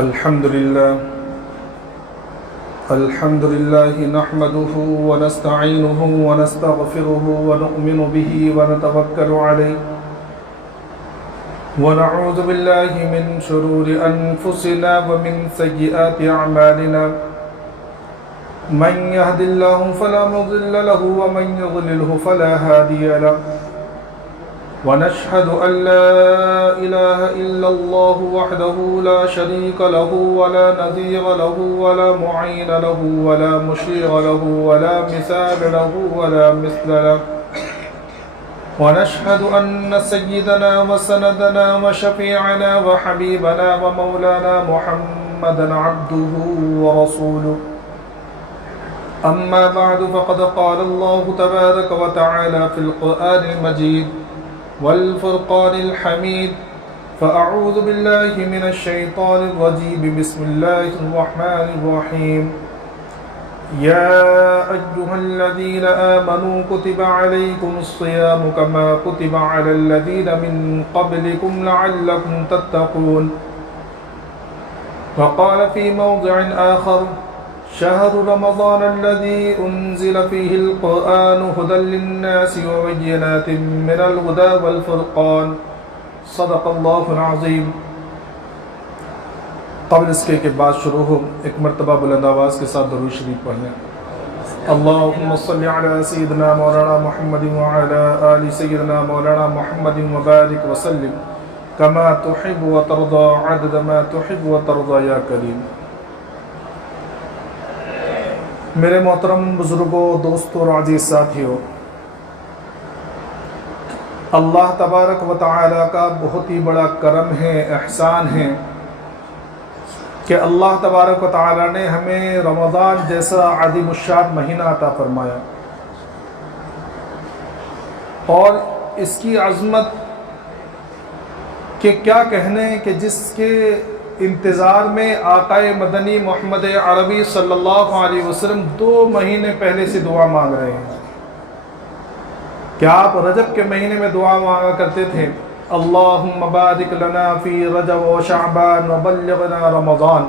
الحمد لله نحمده ونستعينه ونستغفره ونؤمن به ونتوكل عليه ونعوذ بالله من شرور أنفسنا ومن سيئات أعمالنا من يهد الله فلا مضل له ومن يضلله فلا هادي له ونشهد أن لا إله إلا الله وحده لا شريك له ولا نظير له ولا معين له ولا مشير له ولا مثال له ولا مثل له ونشهد أن سيدنا وسندنا وشفيعنا وحبيبنا ومولانا محمدا عبده ورسوله أما بعد فقد قال الله تبارك وتعالى في القرآن المجيد والفرقان الحميد فأعوذ بالله من الشيطان الرجيم بسم الله الرحمن الرحيم يا أيها الذين آمنوا كتب عليكم الصيام كما كتب على الذين من قبلكم لعلكم تتقون وقال في موضع آخر شهر رمضان الذي أنزل فيه القرآن هدى للناس وبينات من الهدى والفرقان صدق الله العظيم. قبل اس کے بعد شروع ہو ایک مرتبہ بلند آواز کے ساتھ درود شریف پڑھیں. اللهم صل على سيدنا مولانا محمد وعلى آل سيدنا مولانا محمد وبارك وسلم كما تحب وترضى عدد ما تحب وترضى يا كريم. میرے محترم بزرگوں، دوستوں اور عزیز ساتھیوں، اللہ تبارک و تعالیٰ کا بہت ہی بڑا کرم ہے، احسان ہے کہ اللہ تبارک و تعالیٰ نے ہمیں رمضان جیسا عظیم الشان مہینہ عطا فرمایا، اور اس کی عظمت کے کیا کہنے کہ جس کے انتظار میں آقا مدنی محمد عربی صلی اللہ علیہ وسلم 2 مہینے پہلے سے دعا مانگ رہے ہیں. کیا آپ رجب کے مہینے میں دعا مانگا کرتے تھے اللہم بارک لنا فی رجب و شعبان وبلغنا رمضان،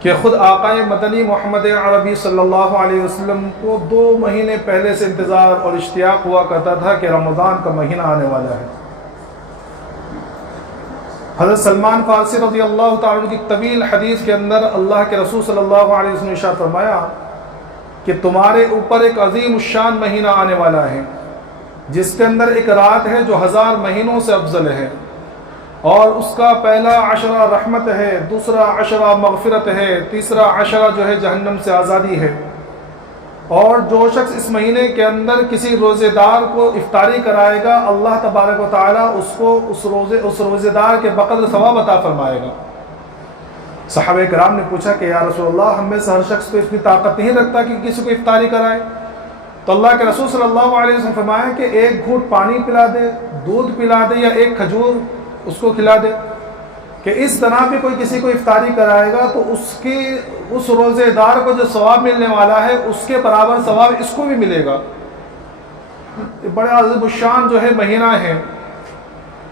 کہ خود آقا مدنی محمد عربی صلی اللہ علیہ وسلم کو 2 مہینے پہلے سے انتظار اور اشتیاق ہوا کرتا تھا کہ رمضان کا مہینہ آنے والا ہے. حضرت سلمان فارسی رضی اللہ تعالیٰ عنہ کی طویل حدیث کے اندر اللہ کے رسول صلی اللہ علیہ وسلم نے ارشاد فرمایا کہ تمہارے اوپر ایک عظیم الشان مہینہ آنے والا ہے جس کے اندر ایک رات ہے جو 1000 مہینوں سے افضل ہے، اور اس کا پہلا عشرہ رحمت ہے، دوسرا عشرہ مغفرت ہے، تیسرا عشرہ جو ہے جہنم سے آزادی ہے. اور جو شخص اس مہینے کے اندر کسی روزے دار کو افطاری کرائے گا اللہ تبارک و تعالیٰ اس کو اس روزے دار کے بقدر ثواب عطا فرمائے گا. صحابہ کرام نے پوچھا کہ یا رسول اللہ، ہم میں سے ہر شخص تو اتنی طاقت نہیں رکھتا کہ کسی کو افطاری کرائے. تو اللہ کے رسول صلی اللہ علیہ وسلم فرمایا کہ 1 گھونٹ پانی پلا دے، دودھ پلا دے، یا 1 کھجور اس کو کھلا دے، کہ اس طرح بھی کوئی کسی کو افطاری کرائے گا تو اس روزے دار کو جو ثواب ملنے والا ہے اس کے برابر ثواب اس کو بھی ملے گا. بڑے عظیم الشان جو ہے مہینہ ہے.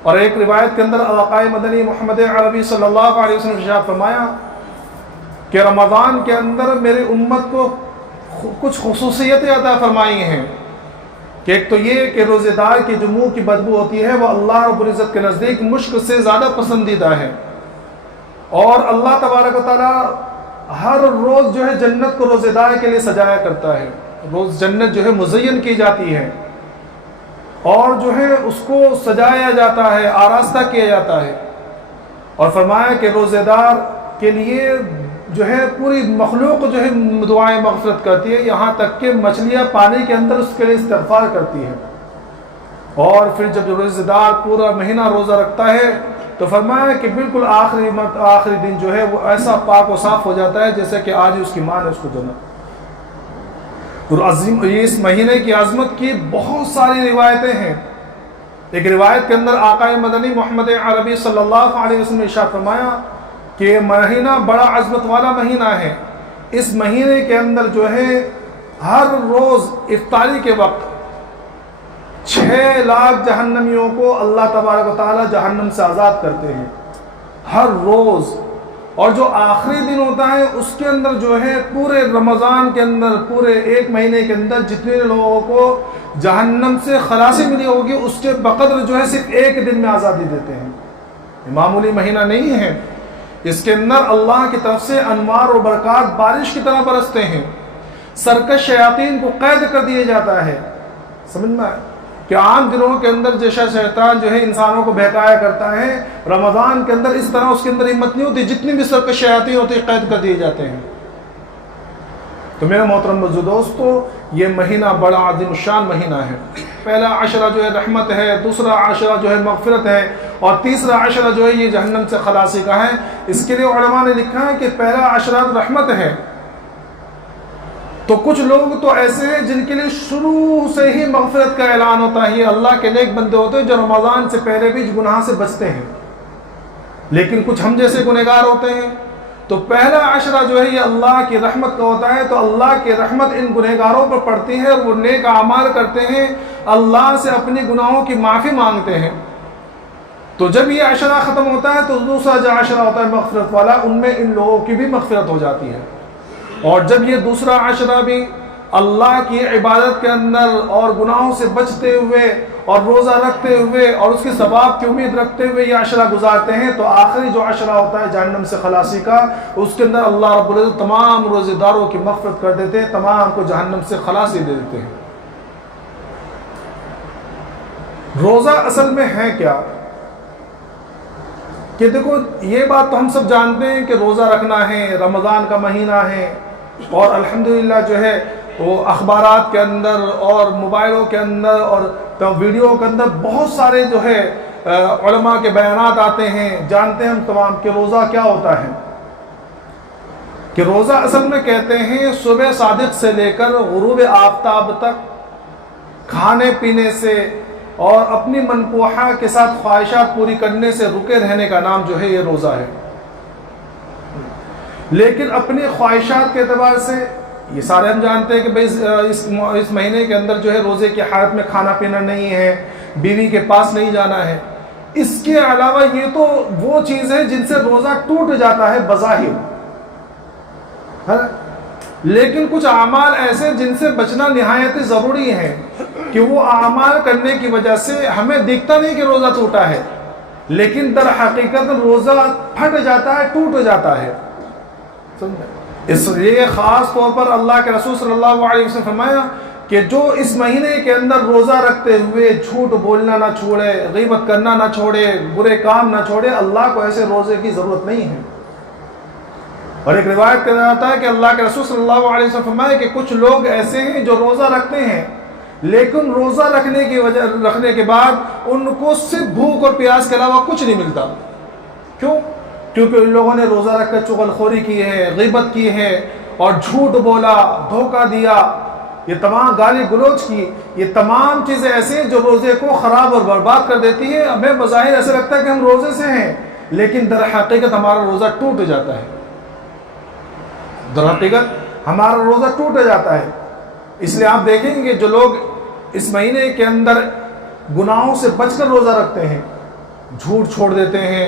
اور ایک روایت کے اندر آقا مدنی محمد عربی صلی اللہ علیہ وسلم نے ارشاد فرمایا کہ رمضان کے اندر میری امت کو کچھ خصوصیتیں عطا فرمائی ہیں، کہ ایک تو یہ کہ روزے دار کی جو منہ کی بدبو ہوتی ہے وہ اللہ رب العزت کے نزدیک مشک سے زیادہ پسندیدہ ہے، اور اللہ تبارک و تعالیٰ ہر روز جو ہے جنت کو روزے دار کے لیے سجایا کرتا ہے. روز جنت جو ہے مزین کی جاتی ہے اور جو ہے اس کو سجایا جاتا ہے، آراستہ کیا جاتا ہے. اور فرمایا کہ روزے دار کے لیے جو ہے پوری مخلوق جو ہے دعائیں مغفرت کرتی ہے، یہاں تک کہ مچھلیاں پانی کے اندر اس کے لیے استغفار کرتی ہیں. اور پھر جب روزے دار پورا مہینہ روزہ رکھتا ہے تو فرمایا کہ بالکل آخری دن جو ہے وہ ایسا پاک و صاف ہو جاتا ہے جیسے کہ آج اس کی ماں نے اس کو جنا. اس مہینے کی عظمت کی بہت ساری روایتیں ہیں. ایک روایت کے اندر آقا مدنی محمد عربی صلی اللہ علیہ وسلم نے ارشاد فرمایا کہ مہینہ بڑا عظمت والا مہینہ ہے. اس مہینے کے اندر جو ہے ہر روز افطاری کے وقت 6 لاکھ جہنمیوں کو اللہ تبارک و تعالی جہنم سے آزاد کرتے ہیں. ہر روز اور جو آخری دن ہوتا ہے اس کے اندر جو ہے پورے رمضان کے اندر پورے ایک مہینے کے اندر جتنے لوگوں کو جہنم سے خلاصی ملی ہوگی اس کے بقدر جو ہے صرف ایک دن میں آزادی دیتے ہیں. معمولی مہینہ نہیں ہے. اس کے اندر اللہ کی طرف سے انوار و برکات بارش کی طرح برستے ہیں. سرکش شیاطین کو قید کر دیا جاتا ہے. سمجھ میں کہ عام دنوں کے اندر جیسا شیطان جو ہے انسانوں کو بہکایا کرتا ہے، رمضان کے اندر اس طرح اس کے اندر ہمت نہیں ہوتی. جتنی بھی سرکش شیاطین ہوتی قید کر دیے جاتے ہیں. تو میرے محترم دوستو، یہ مہینہ بڑا عظیم الشان مہینہ ہے. پہلا عشرہ جو ہے رحمت ہے، دوسرا عشرہ جو ہے مغفرت ہے، اور تیسرا عشرہ جو ہے یہ جہنم سے خلاصی کا ہے. اس کے لیے علماء نے لکھا ہے کہ پہلا عشرہ رحمت ہے. تو کچھ لوگ تو ایسے ہیں جن کے لیے شروع سے ہی مغفرت کا اعلان ہوتا ہے. یہ اللہ کے نیک بندے ہوتے ہیں جو رمضان سے پہلے بھی گناہ سے بچتے ہیں. لیکن کچھ ہم جیسے گنہگار ہوتے ہیں تو پہلا عشرہ جو ہے یہ اللہ کی رحمت کا ہوتا ہے. تو اللہ کی رحمت ان گنہگاروں پر پڑتی ہے، وہ نیک اعمال کرتے ہیں، اللہ سے اپنی گناہوں کی معافی مانگتے ہیں. تو جب یہ عشرہ ختم ہوتا ہے تو دوسرا جو عشرہ ہوتا ہے مغفرت والا، ان میں ان لوگوں کی بھی مغفرت ہو جاتی ہے. اور جب یہ دوسرا عشرہ بھی اللہ کی عبادت کے اندر اور گناہوں سے بچتے ہوئے اور روزہ رکھتے ہوئے اور اس کے ثواب کی امید رکھتے ہوئے یہ عشرہ گزارتے ہیں، تو آخری جو عشرہ ہوتا ہے جہنم سے خلاصی کا، اس کے اندر اللہ رب العزت تمام روزے داروں کی مغفرت کر دیتے ہیں، تمام کو جہنم سے خلاصی دے دیتے ہیں. روزہ اصل میں ہے کیا؟ کہ دیکھو، یہ بات تو ہم سب جانتے ہیں کہ روزہ رکھنا ہے، رمضان کا مہینہ ہے، اور الحمدللہ جو ہے وہ اخبارات کے اندر اور موبائلوں کے اندر اور ویڈیو کے اندر بہت سارے جو ہے علماء کے بیانات آتے ہیں. جانتے ہیں ہم تمام کہ روزہ کیا ہوتا ہے. کہ روزہ اصل میں کہتے ہیں صبح صادق سے لے کر غروب آفتاب تک کھانے پینے سے اور اپنی منقوحہ کے ساتھ خواہشات پوری کرنے سے رکے رہنے کا نام جو ہے یہ روزہ ہے. لیکن اپنی خواہشات کے اعتبار سے یہ سارے ہم جانتے ہیں کہ بھئی اس مہینے کے اندر جو ہے روزے کی حالت میں کھانا پینا نہیں ہے، بیوی کے پاس نہیں جانا ہے. اس کے علاوہ یہ تو وہ چیز ہے جن سے روزہ ٹوٹ جاتا ہے بظاہر، لیکن کچھ اعمال ایسے جن سے بچنا نہایت ضروری ہے کہ وہ اعمال کرنے کی وجہ سے ہمیں دکھتا نہیں کہ روزہ ٹوٹا ہے، لیکن در حقیقت روزہ پھٹ جاتا ہے، ٹوٹ جاتا ہے. اس لیے خاص طور پر اللہ کے رسول صلی اللہ علیہ وسلم نے فرمایا کہ جو اس مہینے کے اندر روزہ رکھتے ہوئے جھوٹ بولنا نہ چھوڑے، غیبت کرنا نہ چھوڑے، برے کام نہ چھوڑے، اللہ کو ایسے روزے کی ضرورت نہیں ہے. اور ایک روایت کہا جاتا ہے کہ اللہ کے رسول صلی اللہ علیہ وسلم نے فرمایا کہ کچھ لوگ ایسے ہیں جو روزہ رکھتے ہیں لیکن روزہ رکھنے کے بعد ان کو صرف بھوک اور پیاس کے علاوہ کچھ نہیں ملتا. کیوں؟ کیونکہ ان لوگوں نے روزہ رکھ کر چغل خوری کی ہے، غیبت کی ہے، اور جھوٹ بولا، دھوکہ دیا، یہ تمام گالی گلوچ کی. یہ تمام چیزیں ایسی ہیں جو روزے کو خراب اور برباد کر دیتی ہیں. ہمیں بظاہر ایسا لگتا ہے کہ ہم روزے سے ہیں، لیکن در حقیقت ہمارا روزہ ٹوٹ جاتا ہے. در حقیقت ہمارا روزہ ٹوٹ جاتا ہے. اس لیے آپ دیکھیں گے جو لوگ اس مہینے کے اندر گناہوں سے بچ کر روزہ رکھتے ہیں، جھوٹ چھوڑ دیتے ہیں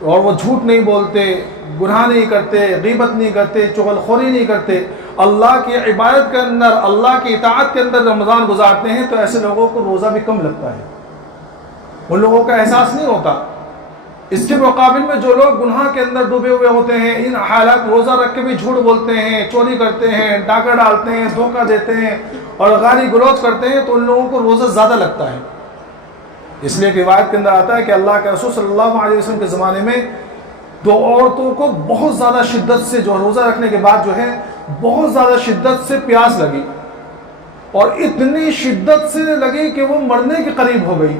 اور وہ جھوٹ نہیں بولتے، گناہ نہیں کرتے، غیبت نہیں کرتے، چغل خوری نہیں کرتے، اللہ کی عبادت کے اندر، اللہ کی اطاعت کے اندر رمضان گزارتے ہیں، تو ایسے لوگوں کو روزہ بھی کم لگتا ہے، ان لوگوں کا احساس نہیں ہوتا. اس کے مقابل میں جو لوگ گناہ کے اندر ڈوبے ہوئے ہوتے ہیں، ان حالات روزہ رکھ کے بھی جھوٹ بولتے ہیں، چوری کرتے ہیں، ڈاکہ ڈالتے ہیں، دھوکہ دیتے ہیں اور گالی گلوچ کرتے ہیں، تو ان لوگوں کو روزہ زیادہ لگتا ہے. اس لیے روایت کے اندر آتا ہے کہ اللہ کے رسول صلی اللہ علیہ وسلم کے زمانے میں دو عورتوں کو بہت زیادہ شدت سے جو روزہ رکھنے کے بعد جو ہے بہت زیادہ شدت سے پیاس لگی، اور اتنی شدت سے لگی کہ وہ مرنے کے قریب ہو گئی.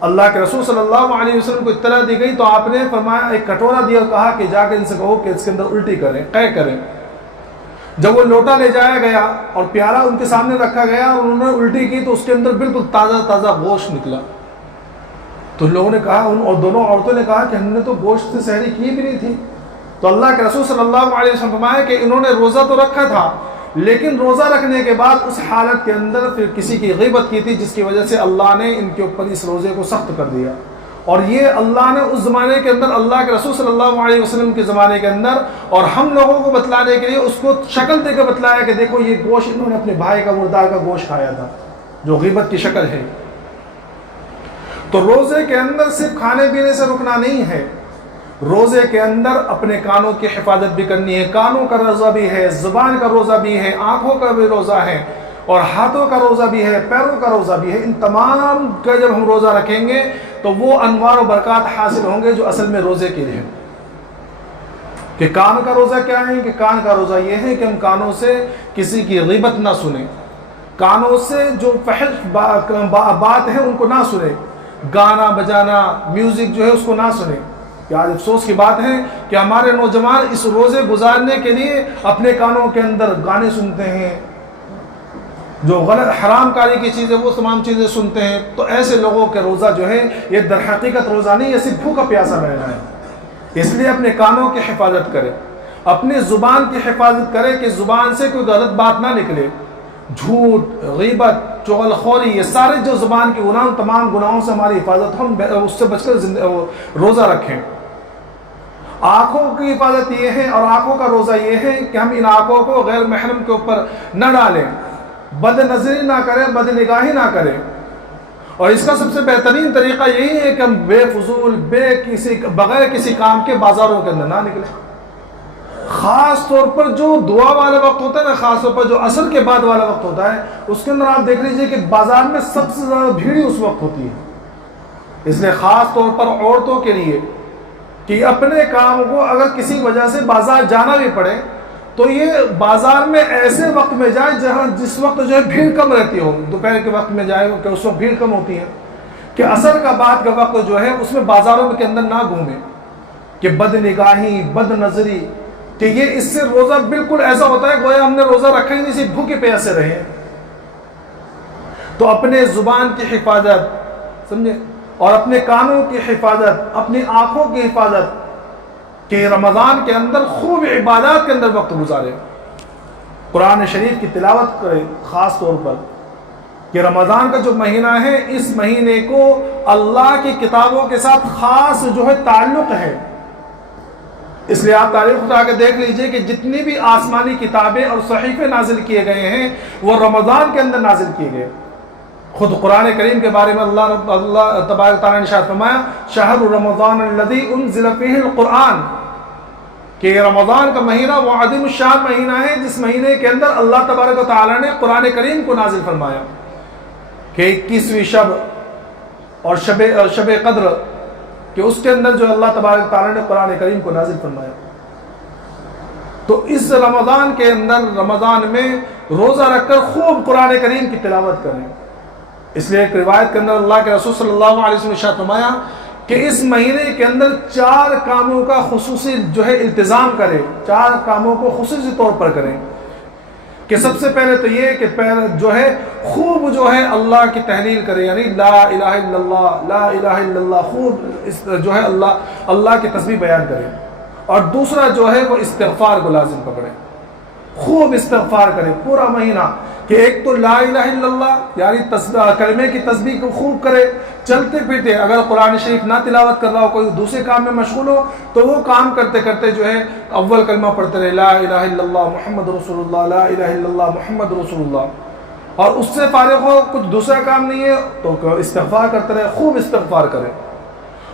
اللہ کے رسول صلی اللہ علیہ وسلم کو اطلاع دی گئی تو آپ نے فرمایا، ایک کٹورا دیا اور کہا کہ جا کے ان سے کہو کہ اس کے اندر الٹی کریں، قے کریں. جب وہ لوٹا لے جایا گیا اور پیالہ ان کے سامنے رکھا گیا اور انہوں نے الٹی کی تو اس کے اندر بالکل تازہ تازہ گوشت نکلا. تو لوگوں نے کہا، اور دونوں عورتوں نے کہا کہ ہم نے تو گوشت سے سحری کی بھی نہیں تھی. تو اللہ کے رسول صلی اللہ علیہ وسلم فرمایا کہ انہوں نے روزہ تو رکھا تھا، لیکن روزہ رکھنے کے بعد اس حالت کے اندر پھر کسی کی غیبت کی تھی، جس کی وجہ سے اللہ نے ان کے اوپر اس روزے کو سخت کر دیا. اور یہ اللہ نے اس زمانے کے اندر اللہ کے رسول صلی اللہ علیہ وسلم کے زمانے کے اندر اور ہم لوگوں کو بتلانے کے لیے اس کو شکل دے کے بتلایا کہ دیکھو یہ گوشت انہوں نے اپنے بھائی کا مردار کا گوشت کھایا تھا، جو غیبت کی شکل ہے۔ تو روزے کے اندر صرف کھانے پینے سے رکنا نہیں ہے، روزے کے اندر اپنے کانوں کی حفاظت بھی کرنی ہے، کانوں کا روزہ بھی ہے، زبان کا روزہ بھی ہے، آنکھوں کا بھی روزہ ہے، اور ہاتھوں کا روزہ بھی ہے، پیروں کا روزہ بھی ہے۔ ان تمام کا جب ہم روزہ رکھیں گے تو وہ انوار و برکات حاصل ہوں گے جو اصل میں روزے کے لیے ہیں۔ کہ کان کا روزہ کیا ہے؟ کہ کان کا روزہ یہ ہے کہ ہم کانوں سے کسی کی غیبت نہ سنیں، کانوں سے جو فحش بات ہے ان کو نہ سنیں، گانا بجانا میوزک جو ہے اس کو نہ سنیں۔ کہ آج افسوس کی بات ہے کہ ہمارے نوجوان اس روزے گزارنے کے لیے اپنے کانوں کے اندر گانے سنتے ہیں، جو غلط حرام کاری کی چیزیں وہ تمام چیزیں سنتے ہیں۔ تو ایسے لوگوں کے روزہ جو ہے یہ در حقیقت روزہ نہیں، یہ صرف بھوکا پیاسا رہنا ہے۔ اس لیے اپنے کانوں کی حفاظت کرے، اپنی زبان کی حفاظت کرے کہ زبان سے کوئی غلط بات نہ نکلے، جھوٹ، غیبت، چغل خوری، یہ سارے جو زبان کے گناہ، تمام گناہوں سے ہماری حفاظت ہم اس سے بچ کر روزہ رکھیں۔ آنکھوں کی حفاظت یہ ہے اور آنکھوں کا روزہ یہ ہے کہ ہم ان آنکھوں کو غیر محرم کے اوپر نہ ڈالیں، بد نظری نہ کریں، بد نگاہی نہ کریں۔ اور اس کا سب سے بہترین طریقہ یہی ہے کہ ہم بے فضول بغیر کسی کام کے بازاروں کے اندر نہ نکلیں۔ خاص طور پر جو دعا والا وقت ہوتا ہے نا، خاص طور پر جو عصر کے بعد والا وقت ہوتا ہے، اس کے اندر آپ دیکھ لیجئے کہ بازار میں سب سے زیادہ بھیڑ اس وقت ہوتی ہے۔ اس لیے خاص طور پر عورتوں کے لیے کہ اپنے کام کو اگر کسی وجہ سے بازار جانا بھی پڑے تو یہ بازار میں ایسے وقت میں جائے جس وقت جو ہے بھیڑ کم رہتی ہو، دوپہر کے وقت میں جائے کہ اس وقت بھیڑ کم ہوتی ہے، کہ عصر کا بعد کا وقت جو ہے اس میں بازاروں کے اندر نہ گھومیں، کہ بد نگاہی، بد نظری، کہ یہ اس سے روزہ بالکل ایسا ہوتا ہے گویا ہم نے روزہ رکھا ہی نہیں، صرف بھوکے پیاسے رہے۔ تو اپنے زبان کی حفاظت سمجھے، اور اپنے کانوں کی حفاظت، اپنی آنکھوں کی حفاظت، کہ رمضان کے اندر خوب عبادات کے اندر وقت گزارے، قرآن شریف کی تلاوت کرے، خاص طور پر کہ رمضان کا جو مہینہ ہے اس مہینے کو اللہ کی کتابوں کے ساتھ خاص جو ہے تعلق ہے۔ اس لیے آپ تاریخ اٹھا کے دیکھ لیجئے کہ جتنی بھی آسمانی کتابیں اور صحیفے نازل کیے گئے ہیں وہ رمضان کے اندر نازل کیے گئے۔ خود قرآن کریم کے بارے میں اللہ تبارک تعالیٰ نے ارشاد فرمایا شہر رمضان الذی انزل فیہ القرآن، کہ رمضان کا مہینہ وہ عظیم الشان مہینہ ہے جس مہینے کے اندر اللہ تبارک و تعالیٰ نے قرآن کریم کو نازل فرمایا، کہ 21ویں شب اور شب قدر، کہ اس کے اندر جو اللہ تبارک و تعالیٰ نے قرآن کریم کو نازل فرمایا۔ تو اس رمضان کے اندر، رمضان میں روزہ رکھ کر خوب قرآن کریم کی تلاوت کریں۔ اس لیے ایک روایت کے اندر اللہ کے رسول صلی اللہ علیہ وسلم نے ارشاد فرمایا کہ اس مہینے کے اندر 4 کاموں کا خصوصی جو ہے التزام کرے، 4 کاموں کو خصوصی طور پر کریں۔ کہ سب سے پہلے تو یہ کہ جو ہے خوب جو ہے اللہ کی تحلیل کرے، یعنی لا الہ الا اللہ، لا الہ الا اللہ، خوب جو ہے اللہ کی تسبیح بیان کرے۔ اور دوسرا جو ہے وہ استغفار کو لازم پکڑے، خوب استغفار کرے پورا مہینہ، کہ ایک تو لا الہ الا اللہ یعنی کلمے کی تسبیح کو خوب کرے، چلتے پھرتے اگر قرآن شریف نہ تلاوت کر رہا ہو، کوئی دوسرے کام میں مشغول ہو تو وہ کام کرتے کرتے جو ہے اول کلمہ پڑھتے رہے، لا الہ الا اللہ محمد رسول اللہ، لا الہ الا اللہ محمد رسول اللہ، اور اس سے فارغ ہو کچھ دوسرا کام نہیں ہے تو استغفار کرتے رہے، خوب استغفار کرے۔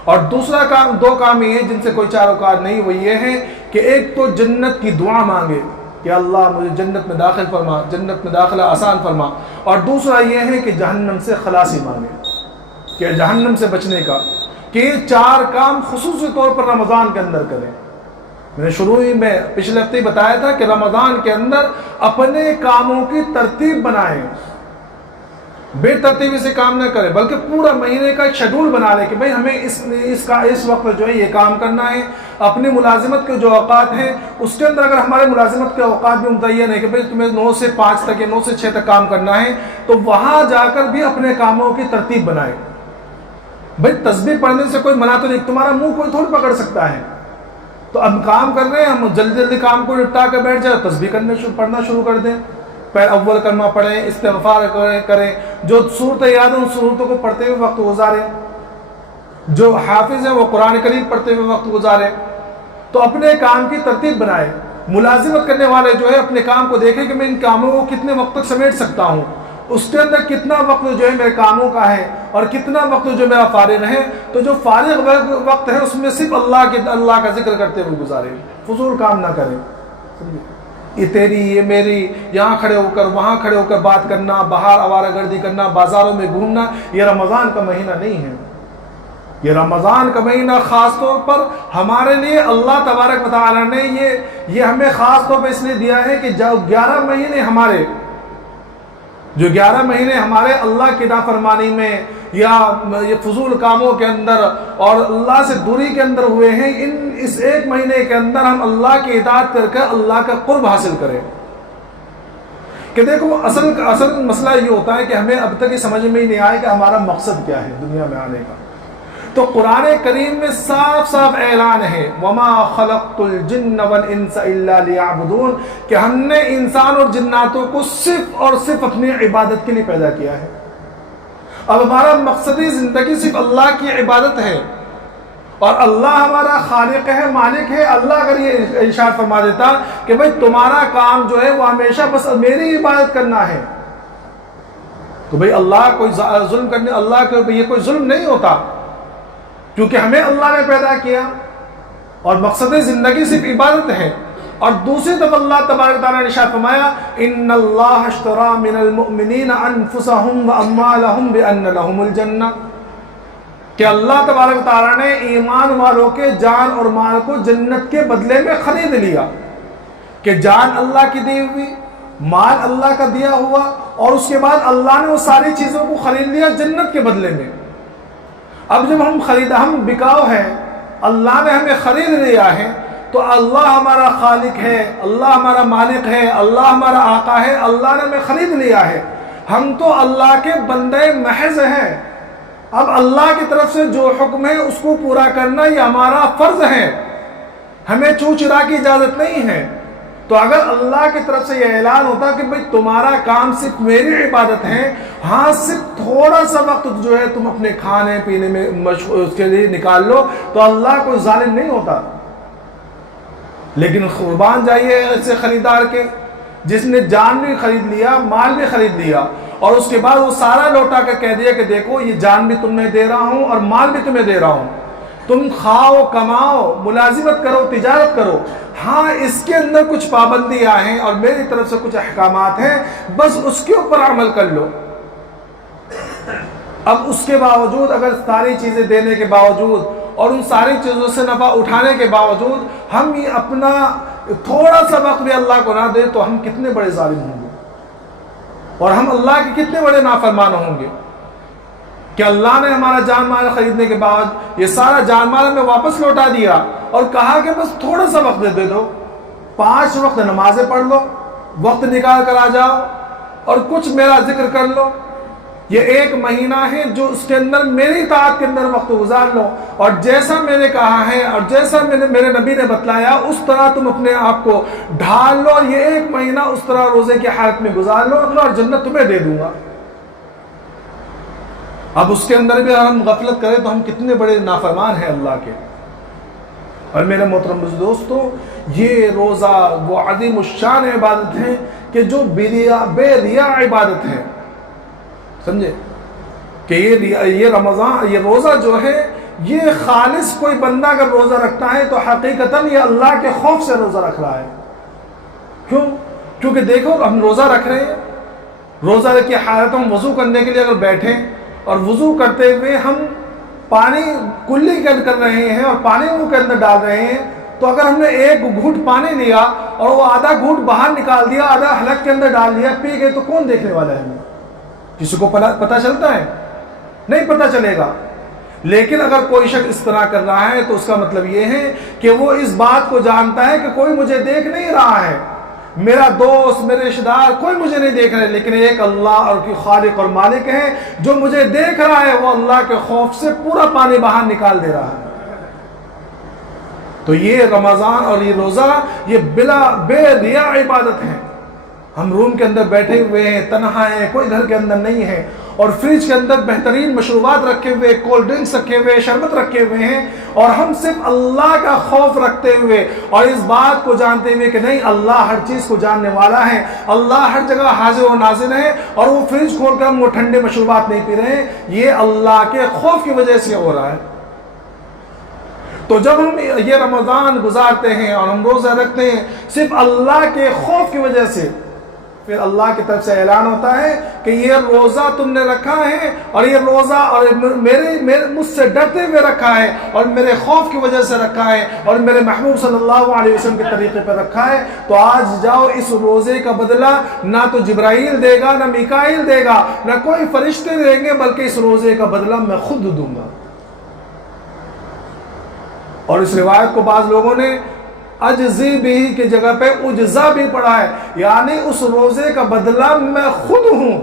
اور دوسرا کام، 2 کام یہ ہیں جن سے کوئی چاروکار نہیں، وہ یہ ہے کہ ایک تو جنت کی دعا مانگے کہ اللہ مجھے جنت میں داخل فرما، جنت میں داخلہ آسان فرما، اور دوسرا یہ ہے کہ جہنم سے خلاصی مانگے، کہ جہنم سے بچنے کا، کہ یہ 4 کام خصوصی طور پر رمضان کے اندر کریں۔ میں نے شروع ہی میں پچھلے ہفتے بتایا تھا کہ رمضان کے اندر اپنے کاموں کی ترتیب بنائیں، بے ترتیبی سے کام نہ کریں، بلکہ پورا مہینے کا ایک شیڈول بنا لیں کہ بھئی ہمیں اس وقت جو ہے یہ کام کرنا ہے۔ اپنی ملازمت کے جو اوقات ہیں اس کے اندر اگر ہمارے ملازمت کے اوقات بھی متعین ہے کہ بھئی تمہیں 9 سے 5 تک یا 9 سے 6 تک کام کرنا ہے، تو وہاں جا کر بھی اپنے کاموں کی ترتیب بنائیں۔ بھئی تسبیح پڑھنے سے کوئی منع تو نہیں، تمہارا منہ کوئی تھوڑی پکڑ سکتا ہے، تو اب کام کر رہے ہیں، ہم جلدی جلدی کام کو نپٹا کے بیٹھ جائیں، تسبیح پڑھنا شروع کر دیں، اول کلمہ پڑھیں، استغفار کریں، جو صورت یاد ان صورتوں کو پڑھتے ہوئے وقت گزاریں۔ جو حافظ ہیں وہ قرآن کریم پڑھتے ہوئے وقت گزارے، تو اپنے کام کی ترتیب بنائے۔ ملازمت کرنے والے جو ہے اپنے کام کو دیکھیں کہ میں ان کاموں کو کتنے وقت تک سمیٹ سکتا ہوں، اس کے اندر کتنا وقت جو ہے میرے کاموں کا ہے اور کتنا وقت جو میرا فارغ ہے، تو جو فارغ وقت ہے اس میں صرف اللہ کا ذکر کرتے ہوئے گزارے، فضول کام نہ کریں۔ یہ تیری یہ میری، یہاں کھڑے ہو کر وہاں کھڑے ہو کر بات کرنا، باہر آوارہ گردی کرنا، بازاروں میں گھومنا، یہ رمضان کا مہینہ نہیں ہے۔ یہ رمضان کا مہینہ خاص طور پر ہمارے لیے اللہ تبارک و تعالیٰ نے یہ ہمیں خاص طور پر اس لیے دیا ہے کہ جو 11 مہینے ہمارے اللہ کی نافرمانی میں یا یہ فضول کاموں کے اندر اور اللہ سے دوری کے اندر ہوئے ہیں، اس ایک مہینے کے اندر ہم اللہ کی اطاعت کر کے اللہ کا قرب حاصل کریں۔ کہ دیکھو اصل مسئلہ یہ ہوتا ہے کہ ہمیں اب تک یہ سمجھ میں ہی نہیں آیا کہ ہمارا مقصد کیا ہے دنیا میں آنے کا۔ تو قرآن کریم میں صاف اعلان ہے وَمَا خَلَقْتُ الْجِنَّ وَالْإِنسَ إِلَّا لِيَعْبُدُونَ، کہ ہم نے انسان اور جناتوں کو صرف اور صرف اپنی عبادت کے لیے پیدا کیا ہے۔ اب ہمارا مقصدی زندگی صرف اللہ کی عبادت ہے، اور اللہ ہمارا خالق ہے، مالک ہے۔ اللہ اگر یہ ارشاد فرما دیتا کہ بھئی تمہارا کام جو ہے وہ ہمیشہ بس میری عبادت کرنا ہے، تو بھئی اللہ کوئی ظلم کرنے، اللہ کو یہ کوئی ظلم نہیں ہوتا، کیونکہ ہمیں اللہ نے پیدا کیا اور مقصد زندگی صرف عبادت ہے۔ اور دوسری طرف اللہ تبارک تعالیٰ نے ارشاد فرمایا ان اللہ اشترى من المؤمنین انفسهم واموالهم بان لهم الجنہ، کہ اللہ تبارک تعالیٰ نے ایمان والوں کے جان اور مال کو جنت کے بدلے میں خرید لیا، کہ جان اللہ کی دی ہوئی، مال اللہ کا دیا ہوا، اور اس کے بعد اللہ نے وہ ساری چیزوں کو خرید لیا جنت کے بدلے میں۔ اب جب ہم بکاؤ ہیں، اللہ نے ہمیں خرید لیا ہے، تو اللہ ہمارا خالق ہے، اللہ ہمارا مالک ہے، اللہ ہمارا آقا ہے، اللہ نے ہمیں خرید لیا ہے، ہم تو اللہ کے بندے محض ہیں۔ اب اللہ کی طرف سے جو حکم ہے اس کو پورا کرنا یہ ہمارا فرض ہے، ہمیں چو چرا کی اجازت نہیں ہے۔ تو اگر اللہ کی طرف سے یہ اعلان ہوتا کہ بھئی تمہارا کام صرف میری عبادت ہے، ہاں صرف تھوڑا سا وقت جو ہے تم اپنے کھانے پینے میں اس کے لیے نکال لو، تو اللہ کوئی ظالم نہیں ہوتا۔ لیکن قربان جائیے ایسے خریدار کے جس نے جان بھی خرید لیا، مال بھی خرید لیا، اور اس کے بعد وہ سارا لوٹا کر کہہ دیا کہ دیکھو یہ جان بھی تمہیں دے رہا ہوں اور مال بھی تمہیں دے رہا ہوں، تم کھاؤ کماؤ ملازمت کرو تجارت کرو، ہاں اس کے اندر کچھ پابندیاں ہیں اور میری طرف سے کچھ احکامات ہیں، بس اس کے اوپر عمل کر لو۔ اب اس کے باوجود اگر ساری چیزیں دینے کے باوجود اور ان ساری چیزوں سے نفع اٹھانے کے باوجود ہم یہ اپنا تھوڑا سا وقت بھی اللہ کو نہ دیں، تو ہم کتنے بڑے ظالم ہوں گے اور ہم اللہ کے کتنے بڑے نافرمان ہوں گے کہ اللہ نے ہمارا جان مال خریدنے کے بعد یہ سارا جان مال ہمیں واپس لوٹا دیا اور کہا کہ بس تھوڑا سا وقت دے دو، 5 وقت نمازیں پڑھ لو، وقت نکال کر آ جاؤ اور کچھ میرا ذکر کر لو۔ یہ 1 مہینہ ہے جو اس کے اندر میری اطاعت کے اندر وقت گزار لو، اور جیسا میں نے کہا ہے اور جیسا میرے نبی نے بتلایا اس طرح تم اپنے آپ کو ڈھال لو، اور یہ 1 مہینہ اس طرح روزے کی حالت میں گزار لو، اور جنت تمہیں دے دوں گا۔ اب اس کے اندر بھی اگر ہم غفلت کریں تو ہم کتنے بڑے نافرمان ہیں اللہ کے۔ اور میرے محترم دوستو، یہ روزہ وہ عظیم الشان عبادت ہے کہ جو بے ریا عبادت ہے، سمجھے کہ یہ رمضان، یہ روزہ جو ہے یہ خالص کوئی بندہ اگر روزہ رکھتا ہے تو حقیقتاً یہ اللہ کے خوف سے روزہ رکھ رہا ہے۔ کیوں؟ کیونکہ دیکھو ہم روزہ رکھ رہے ہیں، روزہ کی حالت ہم وضو کرنے کے لیے اگر بیٹھیں اور وضو کرتے ہوئے ہم پانی کلی کر رہے ہیں اور پانی منہ کے اندر ڈال رہے ہیں، تو اگر ہم نے 1 گھونٹ پانی لیا اور وہ آدھا گھونٹ باہر نکال دیا، آدھا حلق کے اندر ڈال دیا، پی گئے، تو کون دیکھنے والا ہے ہمیں؟ کسی کو پتہ چلتا ہے؟ نہیں پتہ چلے گا۔ لیکن اگر کوئی شخص اس طرح کر رہا ہے تو اس کا مطلب یہ ہے کہ وہ اس بات کو جانتا ہے کہ کوئی مجھے دیکھ نہیں رہا ہے، میرا دوست میرے رشتہ دار کوئی مجھے نہیں دیکھ رہے، لیکن ایک اللہ اور کی خالق اور مالک ہے جو مجھے دیکھ رہا ہے، وہ اللہ کے خوف سے پورا پانی باہر نکال دے رہا ہے۔ تو یہ رمضان اور یہ روزہ یہ بے ریا عبادت ہے۔ ہم روم کے اندر بیٹھے ہوئے ہیں، تنہا ہیں، کوئی گھر کے اندر نہیں ہے، اور فریج کے اندر بہترین مشروبات رکھے ہوئے، کولڈ ڈرنکس رکھے ہوئے، شربت رکھے ہوئے ہیں، اور ہم صرف اللہ کا خوف رکھتے ہوئے اور اس بات کو جانتے ہوئے کہ نہیں اللہ ہر چیز کو جاننے والا ہے، اللہ ہر جگہ حاضر و ناظر ہے، اور وہ فریج کھول کر ہم وہ ٹھنڈے مشروبات نہیں پی رہے ہیں، یہ اللہ کے خوف کی وجہ سے ہو رہا ہے۔ تو جب ہم یہ رمضان گزارتے ہیں اور ہم روزہ رکھتے ہیں صرف اللہ کے خوف کی وجہ سے، پھر اللہ کی طرف سے اعلان ہوتا ہے کہ یہ روزہ تم نے رکھا ہے، اور یہ روزہ اور مجھ سے ڈرتے ہوئے رکھا ہے، اور میرے خوف کی وجہ سے رکھا ہے، اور میرے محبوب صلی اللہ علیہ وسلم کے طریقے پر رکھا ہے، تو آج جاؤ اس روزے کا بدلہ نہ تو جبرائیل دے گا، نہ میکائیل دے گا، نہ کوئی فرشتے دیں گے، بلکہ اس روزے کا بدلہ میں خود دوں گا۔ اور اس روایت کو بعض لوگوں نے اجزی بھی کی جگہ پہ اجزا بھی پڑھا ہے، یعنی اس روزے کا بدلہ میں خود ہوں،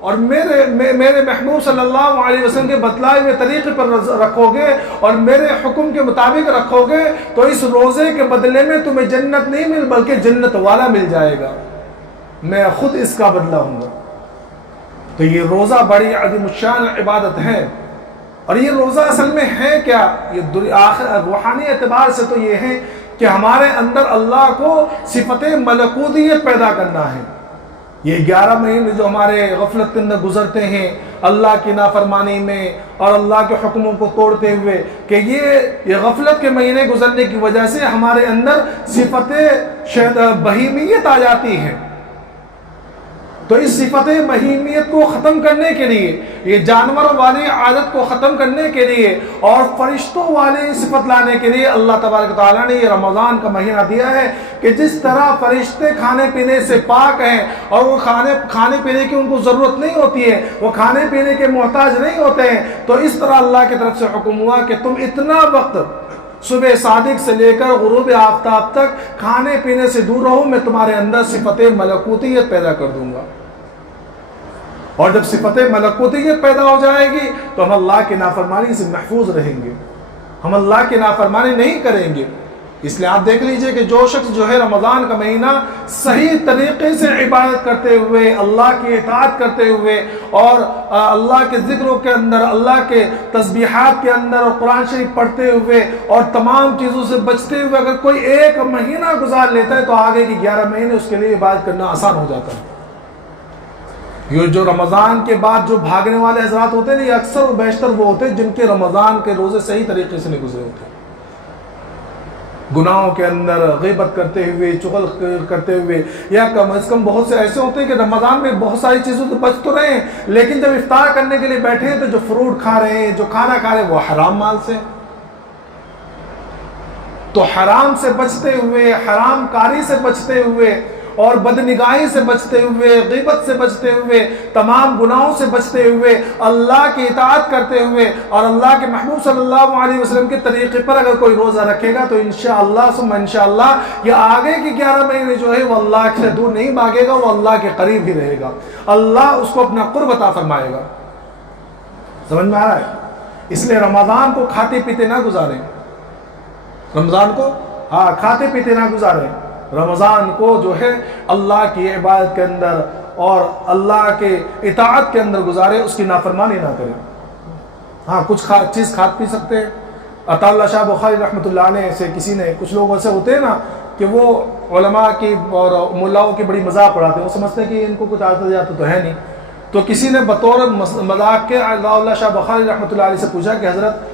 اور میرے محبوب صلی اللہ علیہ وسلم کے بتلائے ہوئے طریقے پر رکھو گے اور میرے حکم کے مطابق رکھو گے تو اس روزے کے بدلے میں تمہیں جنت نہیں مل بلکہ جنت والا مل جائے گا، میں خود اس کا بدلہ ہوں گا۔ تو یہ روزہ بڑی عظیم الشان عبادت ہے، اور یہ روزہ اصل میں ہے کیا؟ یہ روحانی اعتبار سے تو یہ ہے کہ ہمارے اندر اللہ کو صفت ملکوتیت پیدا کرنا ہے۔ یہ 11 مہینے جو ہمارے غفلت کے اندر گزرتے ہیں اللہ کی نافرمانی میں اور اللہ کے حکموں کو توڑتے ہوئے، کہ یہ غفلت کے مہینے گزرنے کی وجہ سے ہمارے اندر صفت بہیمیت آ جاتی ہے۔ تو اس صفت بہیمیت کو ختم کرنے کے لیے، یہ جانور والی عادت کو ختم کرنے کے لیے اور فرشتوں والی صفت لانے کے لیے اللہ تبارک و تعالیٰ نے یہ رمضان کا مہینہ دیا ہے کہ جس طرح فرشتے کھانے پینے سے پاک ہیں اور وہ کھانے پینے کی ان کو ضرورت نہیں ہوتی ہے، وہ کھانے پینے کے محتاج نہیں ہوتے ہیں، تو اس طرح اللہ کی طرف سے حکم ہوا کہ تم اتنا وقت صبح صادق سے لے کر غروب آفتاب تک کھانے پینے سے دور رہو، میں تمہارے اندر صفت ملکوتیت پیدا کر دوں گا۔ اور جب صفت ملکوتیت پیدا ہو جائے گی تو ہم اللہ کی نافرمانی سے محفوظ رہیں گے، ہم اللہ کی نافرمانی نہیں کریں گے۔ اس لیے آپ دیکھ لیجئے کہ جو شخص جو ہے رمضان کا مہینہ صحیح طریقے سے عبادت کرتے ہوئے، اللہ کی اطاعت کرتے ہوئے اور اللہ کے ذکروں کے اندر، اللہ کے تسبیحات کے اندر اور قرآن شریف پڑھتے ہوئے اور تمام چیزوں سے بچتے ہوئے اگر کوئی ایک مہینہ گزار لیتا ہے تو آگے کی 11 مہینے اس کے لیے عبادت کرنا آسان ہو جاتا ہے۔ یہ جو رمضان کے بعد جو بھاگنے والے حضرات ہوتے ہیں یہ اکثر و بیشتر وہ ہوتے ہیں جن کے رمضان کے روزے صحیح طریقے سے نہیں گزرے ہوتے، گناہوں کے اندر غیبت کرتے ہوئے، چغل کرتے ہوئے، یا کم از کم بہت سے ایسے ہوتے ہیں کہ رمضان میں بہت ساری چیزوں سے بچ تو رہے ہیں لیکن جب افطار کرنے کے لیے بیٹھے ہیں تو جو فروٹ کھا رہے ہیں، جو کھانا کھا رہے ہیں وہ حرام مال سے، تو حرام سے بچتے ہوئے، حرام کاری سے بچتے ہوئے اور بدنگاہی سے بچتے ہوئے، غیبت سے بچتے ہوئے، تمام گناہوں سے بچتے ہوئے، اللہ کی اطاعت کرتے ہوئے اور اللہ کے محبوب صلی اللہ علیہ وسلم کے طریقے پر اگر کوئی روزہ رکھے گا تو انشاءاللہ ثم انشاءاللہ یہ آگے کی 11 مہینے جو ہے وہ اللہ سے دور نہیں بھاگے گا، وہ اللہ کے قریب ہی رہے گا، اللہ اس کو اپنا قرب عطا فرمائے گا۔ سمجھ میں آ رہا ہے؟ اس لیے رمضان کو کھاتے پیتے نہ گزاریں، رمضان کو کھاتے پیتے نہ گزاریں، رمضان کو جو ہے اللہ کی عبادت کے اندر اور اللہ کے اطاعت کے اندر گزارے، اس کی نافرمانی نہ کریں۔ ہاں کچھ چیز کھا پی سکتے ہیں۔ عطا اللہ شاہ بخاری رحمۃ اللہ علیہ سے کچھ لوگ ایسے ہوتے ہیں نا کہ وہ علماء کی اور ملاؤں کی بڑی مذاق اڑاتے ہیں، وہ سمجھتے ہیں کہ ان کو کچھ عادت جاتا تو ہے نہیں، تو کسی نے بطور مذاق کے عطا اللہ شاہ بخاری رحمۃ اللہ علیہ سے پوچھا کہ حضرت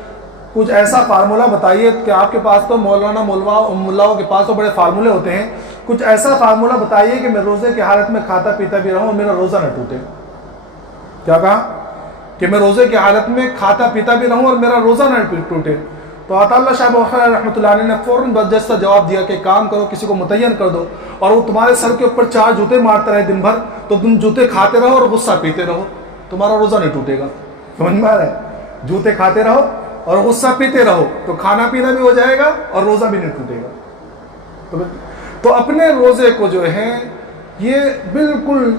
کچھ ایسا فارمولہ بتائیے کہ آپ کے پاس تو ملاؤں کے پاس تو بڑے فارمولے ہوتے ہیں، کچھ ایسا فارمولہ بتائیے کہ میں روزے کی حالت میں کھاتا پیتا بھی رہوں اور میرا روزہ نہ ٹوٹے۔ کیا کہا؟ کہ میں روزے کی حالت میں کھاتا پیتا بھی رہوں اور میرا روزہ نہ ٹوٹے۔ تو عطا اللہ شاہ بخاری رحمۃ اللہ علیہ نے فوراً برجستہ جواب دیا کہ کام کرو، کسی کو متعین کر دو اور وہ تمہارے سر کے اوپر 4 جوتے مارتا رہے دن بھر، تو تم جوتے کھاتے رہو اور غصہ پیتے رہو، تمہارا روزہ نہیں ٹوٹے گا۔ سمجھ میں آ رہا ہے؟ جوتے کھاتے رہو اور غصہ پیتے رہو تو کھانا پینا بھی ہو جائے گا اور روزہ بھی نہیں ٹوٹے گا۔ تو اپنے روزے کو جو ہے یہ بالکل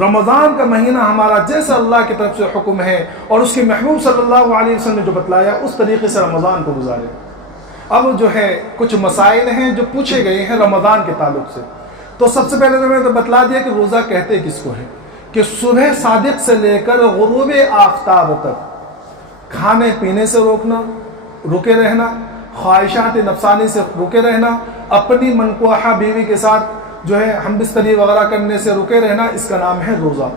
رمضان کا مہینہ ہمارا جیسا اللہ کی طرف سے حکم ہے اور اس کے محبوب صلی اللہ علیہ وسلم نے جو بتلایا اس طریقے سے رمضان کو گزارے۔ اب جو ہے کچھ مسائل ہیں جو پوچھے گئے ہیں رمضان کے تعلق سے۔ تو سب سے پہلے تو میں نے بتلا دیا کہ روزہ کہتے کس کو ہے، کہ صبح صادق سے لے کر غروب آفتاب تک کھانے پینے سے رکے رہنا، خواہشات نفسانی سے رکے رہنا، اپنی منقوحہ بیوی کے ساتھ جو ہے ہم بستری وغیرہ کرنے سے رکے رہنا، اس کا نام ہے روزہ۔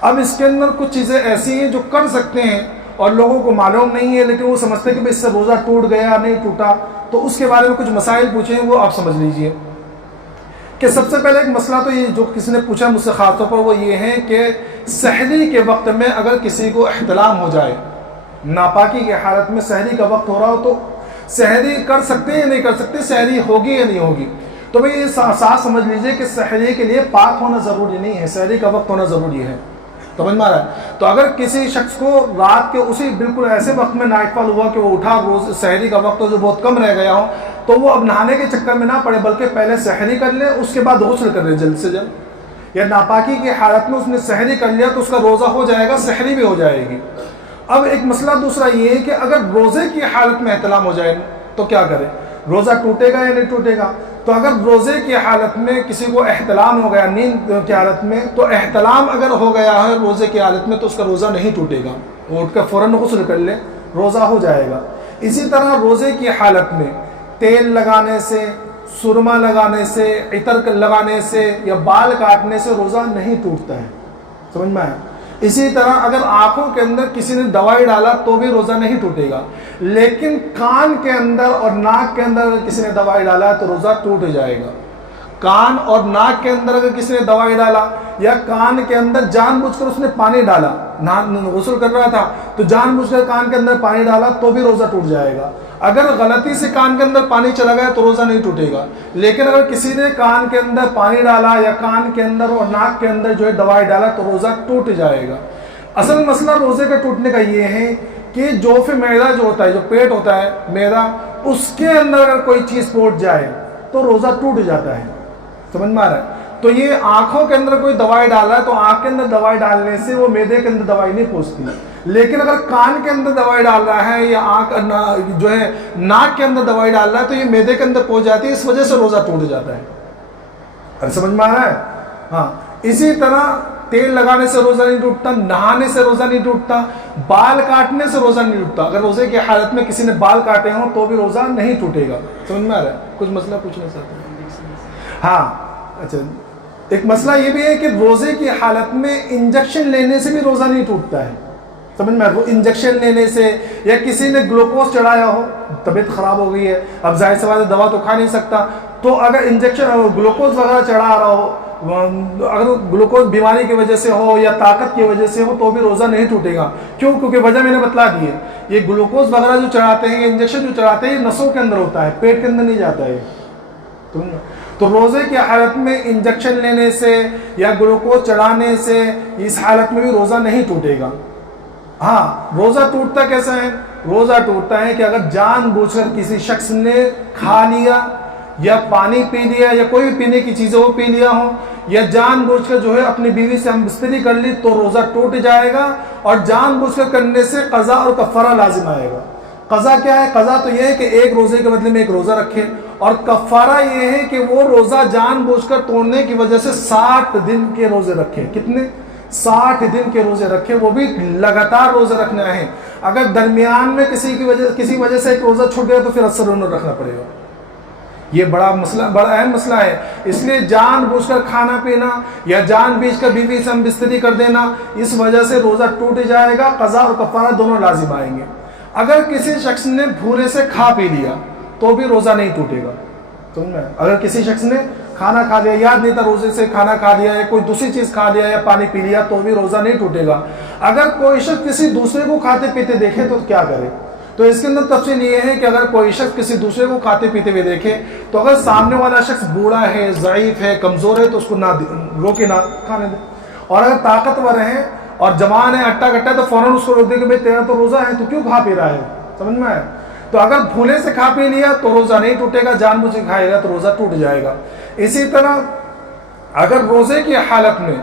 اب اس کے اندر کچھ چیزیں ایسی ہیں جو کر سکتے ہیں اور لوگوں کو معلوم نہیں ہے، لیکن وہ سمجھتے ہیں کہ اس سے روزہ ٹوٹ گیا نہیں ٹوٹا، تو اس کے بارے میں کچھ مسائل پوچھے ہیں، وہ آپ سمجھ لیجئے کہ سب سے پہلے ایک مسئلہ تو یہ جو کسی نے پوچھا مجھ سے خاص طور پر، وہ یہ ہے کہ سحری کے وقت میں اگر کسی کو احتلام ہو جائے، ناپاکی کی حالت میں سحری کا وقت ہو رہا ہو، تو سحری کر سکتے ہیں یا نہیں کر سکتے، سحری ہوگی یا نہیں ہوگی؟ تو بھئی یہ صاف سمجھ لیجئے کہ سحری کے لیے پاک ہونا ضروری نہیں ہے، سحری کا وقت ہونا ضروری ہے، سمجھ میں آ رہا ہے؟ تو اگر کسی شخص کو رات کے اسی بالکل ایسے وقت میں نائٹ فال ہوا کہ وہ اٹھا، روز سحری کا وقت جو بہت کم رہ گیا ہو، تو وہ اب نہانے کے چکر میں نہ پڑے، بلکہ پہلے سحری کر لے، اس کے بعد غسل کر لے جلد سے جلد۔ یا ناپاکی کی حالت میں اس نے سحری کر لیا تو اس کا روزہ ہو جائے گا، سحری بھی ہو جائے گی۔ اب ایک مسئلہ دوسرا یہ ہے کہ اگر روزے کی حالت میں احتلام ہو جائے تو کیا کرے؟ روزہ ٹوٹے گا یا نہیں ٹوٹے گا؟ تو اگر روزے کی حالت میں کسی کو احتلام ہو گیا نیند کی حالت میں، تو احتلام اگر ہو گیا ہے روزے کی حالت میں تو اس کا روزہ نہیں ٹوٹے گا، وہ اٹھ کر فوراً غسل کر لے، روزہ ہو جائے گا۔ اسی طرح روزے کی حالت میں تیل لگانے سے، سرما لگانے سے، عطر لگانے سے یا بال کاٹنے سے روزہ نہیں ٹوٹتا ہے، سمجھ میں آیا؟ اسی طرح اگر آنکھوں کے اندر کسی نے دوائی ڈالا تو بھی روزہ نہیں ٹوٹے گا، لیکن کان کے اندر اور ناک کے اندر اگر کسی نے دوائی ڈالا تو روزہ ٹوٹ جائے گا۔ کان اور ناک کے اندر اگر کسی نے دوائی ڈالا یا کان کے اندر جان بوجھ کر اس نے پانی ڈالا، غسل کر رہا تھا تو جان بوجھ کر کان کے اندر پانی ڈالا تو بھی روزہ ٹوٹ جائے گا۔ اگر غلطی سے کان کے اندر پانی چلا گیا تو روزہ نہیں ٹوٹے گا، لیکن اگر کسی نے کان کے اندر پانی ڈالا یا کان کے اندر اور ناک کے اندر جو ہے دوائی ڈالا تو روزہ ٹوٹ جائے گا۔ اصل مسئلہ روزے کے ٹوٹنے کا یہ ہے کہ جوف معدہ جو ہوتا ہے، جو پیٹ ہوتا ہے معدہ، اس کے اندر اگر کوئی چیز پہنچ جائے تو روزہ ٹوٹ جاتا ہے، سمجھ میں آ رہا ہے؟ تو یہ آنکھوں کے اندر کوئی دوائی ڈال رہا ہے تو آنکھ کے اندر دوائی ڈالنے سے وہ معدے کے اندر دوائی نہیں پہنچتی، لیکن اگر کان کے اندر دوائی ڈال رہا ہے یا آنکھ جو ہے ناک کے اندر دوائی ڈال رہا ہے تو یہ معدے کے اندر پہنچ جاتی ہے، اس وجہ سے روزہ ٹوٹ جاتا ہے۔ ارے سمجھ میں آ رہا ہے؟ ہاں، اسی طرح تیل لگانے سے روزہ نہیں ٹوٹتا، نہانے سے روزہ نہیں ٹوٹتا، بال کاٹنے سے روزہ نہیں ٹوٹتا۔ اگر روزے کی حالت میں کسی نے بال کاٹے ہوں تو بھی روزہ نہیں ٹوٹے گا، سمجھ میں آ رہا ہے؟ کچھ مسئلہ پوچھنا چاہتے ہیں؟ ہاں، اچھا، ایک مسئلہ یہ بھی ہے کہ روزے کی حالت میں انجیکشن لینے سے بھی روزہ نہیں ٹوٹتا ہے، سمجھ میں؟ انجیکشن لینے سے یا کسی نے گلوکوز چڑھایا ہو، طبیعت خراب ہو گئی ہے، اب ظاہر سی بات ہے دوا تو کھا نہیں سکتا، تو اگر انجیکشن گلوکوز وغیرہ چڑھا رہا ہو، اگر گلوکوز بیماری کی وجہ سے ہو یا طاقت کی وجہ سے ہو تو بھی روزہ نہیں ٹوٹے گا۔ کیوں؟ کیونکہ وجہ میں نے بتلا دی ہے، یہ گلوکوز وغیرہ جو چڑھاتے ہیں، انجیکشن جو چڑھاتے ہیں، یہ نسوں کے اندر ہوتا ہے، پیٹ کے اندر نہیں جاتا ہے۔ تو روزے کی حالت میں انجیکشن لینے سے یا گلوکوز چڑھانے سے اس حالت میں بھی روزہ نہیں ٹوٹے گا۔ ہاں، روزہ ٹوٹتا کیسا ہے؟ روزہ ٹوٹتا ہے کہ اگر جان بوجھ کر کسی شخص نے کھا لیا یا پانی پی لیا یا کوئی بھی پینے کی چیزیں وہ پی لیا ہو، یا جان بوجھ کر جو ہے اپنی بیوی سے ہم بستری کر لی تو روزہ ٹوٹ جائے گا، اور جان بوجھ کر کرنے سے قضا اور کفارہ لازم آئے گا۔ قضا کیا ہے؟ قضا تو یہ ہے کہ ایک روزے کے بدلے میں ایک روزہ رکھے، اور کفارہ یہ ہے کہ وہ روزہ جان بوجھ کر توڑنے کی وجہ سے 60 دن کے روزے رکھے۔ کتنے؟ 60 دن کے روزے رکھے، وہ بھی لگاتار روزے رکھنا ہے۔ اگر درمیان میں کسی وجہ سے ایک روزہ چھوٹ گیا تو پھر اثر انہوں رکھنا پڑے گا۔ یہ بڑا اہم مسئلہ ہے، اس لیے جان بوجھ کر کھانا پینا یا جان بوجھ کر بیوی سے ہم بستری کر دینا، اس وجہ سے روزہ ٹوٹ جائے گا، قضا اور کفارہ دونوں لازم آئیں گے۔ اگر کسی شخص نے بھولے سے کھا پی لیا تو بھی روزہ نہیں ٹوٹے گا، سمجھ میں؟ اگر کسی شخص نے کھانا کھا لیا، یاد نہیں تھا روزے سے کھانا کھا لیا یا کوئی دوسری چیز کھا لیا یا پانی پی لیا تو بھی روزہ نہیں ٹوٹے گا۔ اگر کوئی شخص کسی دوسرے کو کھاتے پیتے دیکھے تو کیا کرے؟ تو اس کے اندر تفصیل یہ ہے کہ اگر کوئی شخص کسی دوسرے کو کھاتے پیتے ہوئے دیکھے تو اگر سامنے والا شخص بوڑھا ہے، ضعیف ہے، کمزور ہے تو اس کو نہ روکے، نہ کھانے دے، اور اگر طاقتور ہے اور جوان ہے، اٹا کٹا ہے تو فوراً اس کو روک دے کہ بھائی تیرا تو روزہ ہے، تو کیوں کھا پی رہا ہے، سمجھ میں آئے؟ تو اگر بھولے سے کھا پی لیا تو روزہ نہیں ٹوٹے گا، جان بوجھ کے کھائے گا تو روزہ ٹوٹ جائے گا۔ اسی طرح اگر روزے کی حالت میں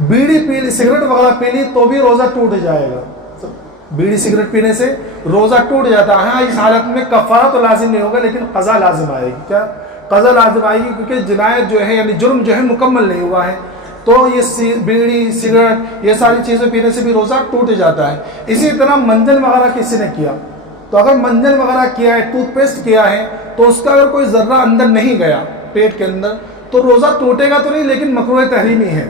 بیڑی پی لی، سگریٹ وغیرہ پی لی تو بھی روزہ ٹوٹ جائے گا۔ بیڑی سگریٹ پینے سے روزہ ٹوٹ جاتا ہے۔ ہاں، اس حالت میں کفارہ تو لازم نہیں ہوگا لیکن قضا لازم آئے گی۔ کیا قضا لازم آئے گی؟ کیونکہ جنایت جو ہے یعنی جرم جو ہے مکمل نہیں ہوا ہے، تو یہ بیڑی سگریٹ یہ ساری چیزیں پینے سے بھی روزہ ٹوٹ جاتا ہے۔ اسی طرح منجن وغیرہ کسی نے کیا تو اگر منجن وغیرہ کیا ہے، ٹوتھ پیسٹ کیا ہے، تو اس کا اگر کوئی ذرہ اندر نہیں گیا پیٹ کے اندر تو روزہ ٹوٹے گا تو نہیں، لیکن مکروہ تحریمی ہے،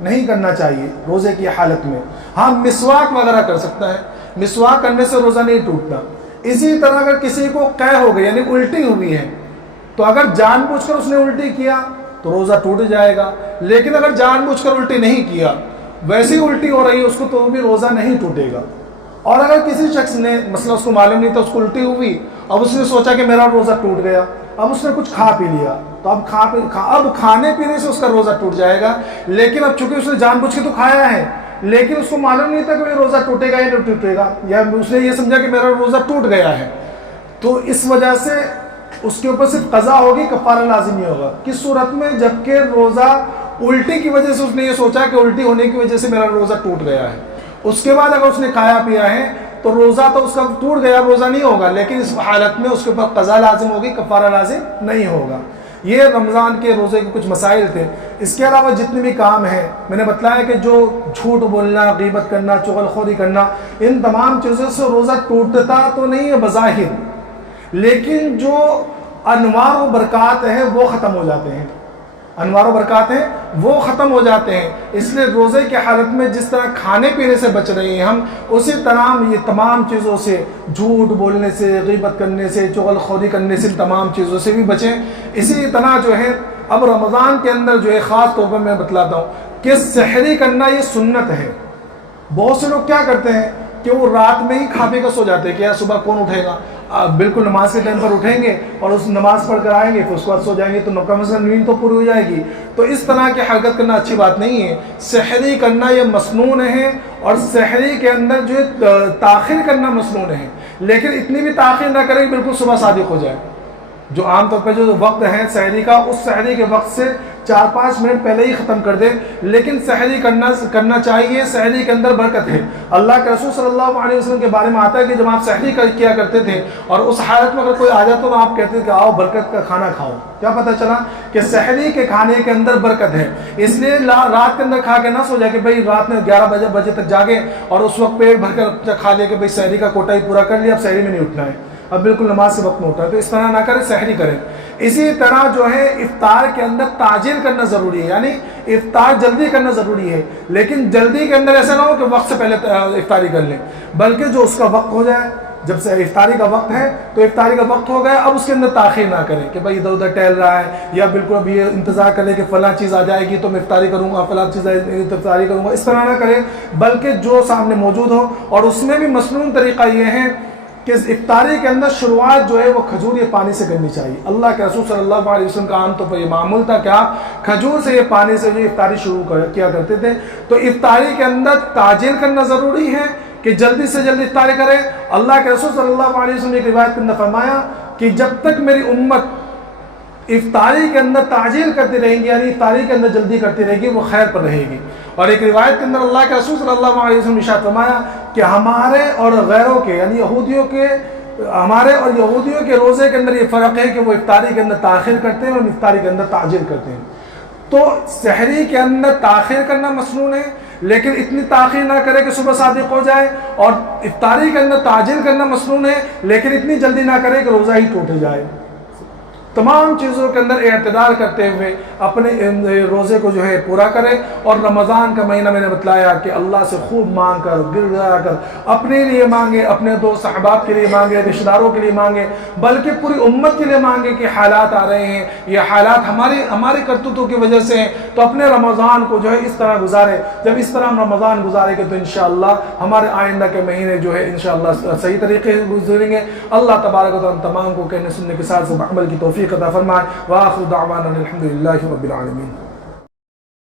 نہیں کرنا چاہیے روزے کی حالت میں۔ ہاں مسواک وغیرہ کر سکتا ہے، مسواک کرنے سے روزہ نہیں ٹوٹتا۔ اسی طرح اگر کسی کو قے ہو گئی یعنی الٹی ہوئی ہے تو اگر جان بوجھ کر اس نے الٹی کیا تو روزہ ٹوٹ جائے گا، لیکن اگر جان بوجھ کر الٹی نہیں کیا ویسی الٹی ہو رہی ہے اس کو تو بھی روزہ نہیں ٹوٹے گا۔ اور اگر کسی شخص نے مثلا اس کو معلوم نہیں تھا، اس کو الٹی ہوئی، اب اس نے سوچا کہ میرا روزہ ٹوٹ گیا، اب اس نے کچھ کھا پی لیا تو اب کھانے پینے سے اس کا روزہ ٹوٹ جائے گا، لیکن اب چونکہ اس نے جان بوجھ کے تو کھایا ہے لیکن اس کو معلوم نہیں تھا کہ روزہ ٹوٹے گا یا نہیں ٹوٹے گا، یا اس نے یہ سمجھا کہ میرا روزہ ٹوٹ گیا ہے، تو اس وجہ سے اس کے اوپر صرف قضا ہوگی، کفارہ لازم نہیں ہوگا۔ کس صورت میں؟ جبکہ روزہ الٹی کی وجہ سے اس نے یہ سوچا کہ الٹی ہونے کی وجہ سے میرا روزہ ٹوٹ گیا ہے، اس کے بعد اگر اس نے کھایا پیا ہے تو روزہ تو اس کا ٹوٹ گیا، روزہ نہیں ہوگا، لیکن اس حالت میں اس کے اوپر قضا لازم ہوگی، کفارہ لازم نہیں ہوگا۔ یہ رمضان کے روزے کے کچھ مسائل تھے۔ اس کے علاوہ جتنے بھی کام ہیں میں نے بتلایا کہ جو جھوٹ بولنا، غیبت کرنا، چغل خوری کرنا، ان تمام چیزوں سے روزہ ٹوٹتا تو نہیں ہے بظاہر، لیکن جو انوار و برکات ہیں وہ ختم ہو جاتے ہیں، انوار و برکات ہیں وہ ختم ہو جاتے ہیں۔ اس لیے روزے کی حالت میں جس طرح کھانے پینے سے بچ رہے ہیں ہم، اسی طرح یہ تمام چیزوں سے، جھوٹ بولنے سے، غیبت کرنے سے، چغل خوری کرنے سے، تمام چیزوں سے بھی بچیں۔ اسی طرح جو ہے اب رمضان کے اندر جو ہے خاص طور پر میں بتلاتا ہوں کہ سحری کرنا یہ سنت ہے۔ بہت سے لوگ کیا کرتے ہیں کہ وہ رات میں ہی کھا پی کر سو جاتے ہیں کہ یار صبح کون اٹھے گا، بالکل نماز کے ٹائم پر اٹھیں گے اور اس نماز پڑھ کر آئیں گے، پھر اس کے بعد سو جائیں گے تو کم از کم نیند تو پوری ہو جائے گی۔ تو اس طرح کی حرکت کرنا اچھی بات نہیں ہے۔ سحری کرنا یہ مسنون ہے، اور سحری کے اندر جو ہے تاخیر کرنا مسنون ہے، لیکن اتنی بھی تاخیر نہ کرے کہ بالکل صبح صادق ہو جائے۔ جو عام طور پہ جو وقت ہے سحری کا، اس سحری کے وقت سے 4-5 منٹ پہلے ہی ختم کر دے، لیکن سحری کرنا چاہیے۔ سحری کے اندر برکت ہے۔ اللہ کے رسول صلی اللہ علیہ وسلم کے بارے میں آتا ہے کہ جب آپ سحری کیا کرتے تھے اور اس حالت میں اگر کوئی آ جاتا تو آپ کہتے تھے کہ آؤ برکت کا کھانا کھاؤ۔ کیا پتہ چلا کہ سحری کے کھانے کے اندر برکت ہے۔ اس لیے رات کے اندر کھا کے نہ سو جائے کہ بھائی رات میں 11 بجے تک جاگے اور اس وقت پیٹ بھر کر کھا لے کہ بھائی سحری کا کوٹا ہی پورا کر لیا، اب سحری میں نہیں اٹھنا ہے، اب بالکل نماز سے وقت میں اٹھا ہے، تو اس طرح نہ کریں، سحری کریں۔ اسی طرح جو ہے افطار کے اندر تعجیل کرنا ضروری ہے، یعنی افطار جلدی کرنا ضروری ہے، لیکن جلدی کے اندر ایسا نہ ہو کہ وقت سے پہلے افطاری کر لیں، بلکہ جو اس کا وقت ہو جائے، جب سے افطاری کا وقت ہے تو افطاری کا وقت ہو گیا، اب اس کے اندر تاخیر نہ کریں کہ بھائی ادھر ادھر ٹہل رہا ہے، یا بالکل اب یہ انتظار کریں کہ فلاں چیز آ جائے گی تو میں افطاری کروں گا، فلاں چیز افطاری کروں گا، اس طرح نہ کریں، بلکہ جو سامنے موجود ہو۔ اور اس میں بھی مسنون طریقہ یہ ہے کہ افطاری کے اندر شروعات جو ہے وہ کھجور یا پانی سے کرنی چاہیے۔ اللہ کے رسول صلی اللہ علیہ وسلم کا عام طور پر یہ معمول تھا کہ آپ کھجور سے یا پانی سے جو افطاری شروع کیا کرتے تھے۔ تو افطاری کے اندر تعجیل کرنا ضروری ہے کہ جلدی سے جلدی افطاری کرے۔ اللہ کے رسول صلی اللہ علیہ وسلم نے ایک روایت کے اندر فرمایا کہ جب تک میری امت افطاری کے اندر تعجیل کرتی رہیں گی، یعنی افطاری کے اندر جلدی کرتی رہے گی، وہ خیر پر رہے گی۔ اور ایک روایت کے اندر اللہ کے رسول صلی اللہ علیہ وسلم نے ارشاد فرمایا کہ ہمارے اور غیروں کے، یعنی ہمارے اور یہودیوں کے روزے کے اندر یہ فرق ہے کہ وہ افطاری کے اندر تاخیر کرتے ہیں اور افطاری کے اندر تعجیل کرتے ہیں۔ تو سحری کے اندر تاخیر کرنا مسنون ہے، لیکن اتنی تاخیر نہ کرے کہ صبح صادق ہو جائے، اور افطاری کے اندر تعجیل کرنا مسنون ہے، لیکن اتنی جلدی نہ کرے کہ روزہ ہی ٹوٹ جائے۔ تمام چیزوں کے اندر اعتدال کرتے ہوئے اپنے روزے کو جو ہے پورا کرے۔ اور رمضان کا مہینہ میں نے بتلایا کہ اللہ سے خوب مانگ کر، گر گرا کر، اپنے لیے مانگے، اپنے دوست احباب کے لیے مانگے، رشتہ داروں کے لیے مانگے، بلکہ پوری امت کے لیے مانگے کہ حالات آ رہے ہیں، یہ حالات ہماری کرتوتوں کی وجہ سے ہیں، تو اپنے رمضان کو جو ہے اس طرح گزارے۔ جب اس طرح ہم رمضان گزارے گے تو انشاءاللہ ہمارے آئندہ کے مہینے جو ہے انشاءاللہ صحیح طریقے سے گزریں گے۔ اللہ تبارک و تعالیٰ تمام کو کہنے سننے کے ساتھ عمل کی توفیق عطا فرمائے۔ وآخر دعوانا الحمد للہ رب العالمین۔